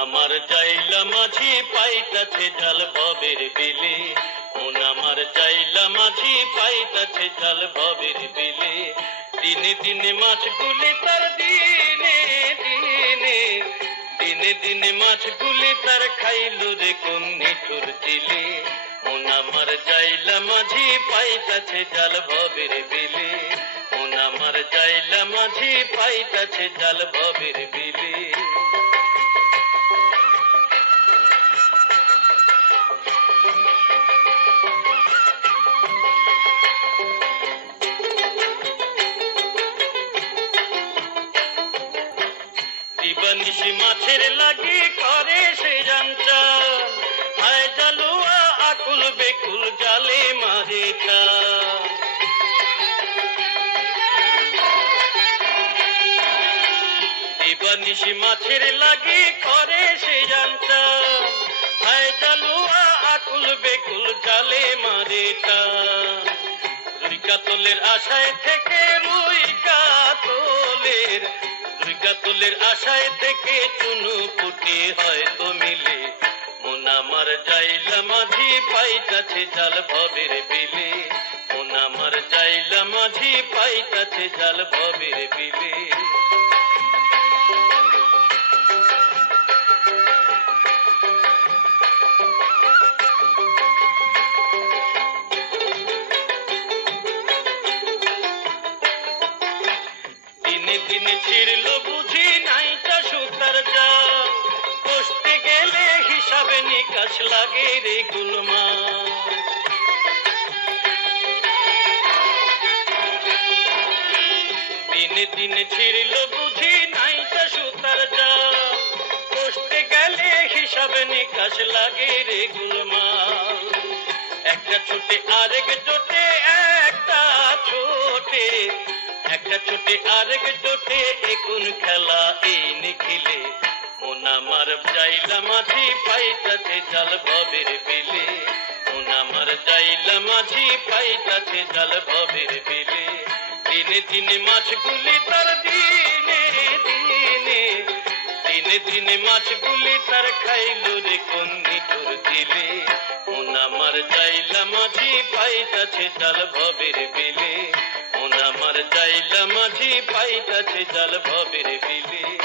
চাইলা মাঝি পাইতাছে জাল ভবের বিলে। মন আমার চাইলা মাঝি পাইতাছে জাল ভবের বিলে। দিনে দিনে মাছগুলি তার দিনে দিনে। দিনে দিনে মাছগুলি তার খাইলু রে কোন নিঠুর দিলে। মন আমার চাইলা মাঝি পাইতাছে জাল ভবের বিলে। মন আমার চাইলা মাঝি পাইতাছে জাল ভবের বিলে। দিবানিশি মাছের লাগি করে সে হায় জালুয়া, আকুল বেকুল জালে মারে। দিবানিশি মাছের লাগি করে সে জানচান হায় জালুয়া, আকুল বেকুল জালে মারে। রুই কাতলের আশায় থেকে রুই কাতলের আশায় থেকে চুনু পুটি হয়তো মিলে। মন আমার যাইলা মাঝি পাই কাছে জাল ভবের বিলে। মন আমার যাইলা মাঝি পাই কাছে জাল ভবের বিলে। দিনে দিনে ছিড়ল বুঝি নাইটা সুতার জাল। কষতে গেলে হিসাবে নিকাশ লাগে রে গুলমা দিনে দিনে ছিড়ল বুঝি সুতার জাল। কষতে গেলে হিসাবে নিকাশ লাগে রে গুলমা একটা ছুটে আরেক জোটে, একটা একটা ছোটে আরেক জোটে একুন খেলা? এই নিখিলে। মন আমার যাইলা মাঝি পাইতাছে জাল ভবের বিলে। মন আমার যাইলা মাঝি পাইতাছে জাল ভবের বিলে। দিনে দিনে মাছগুলি তার দিনে দিনে। দিনে দিনে মাছগুলি তার খাইলো রে কোন নিঠুর দিলে। মন আমার যাইলা মাঝি পাইতাছে জাল ভবের বিলে। যাইলা মাঝি পাইতাছে জাল ভবের বিলে।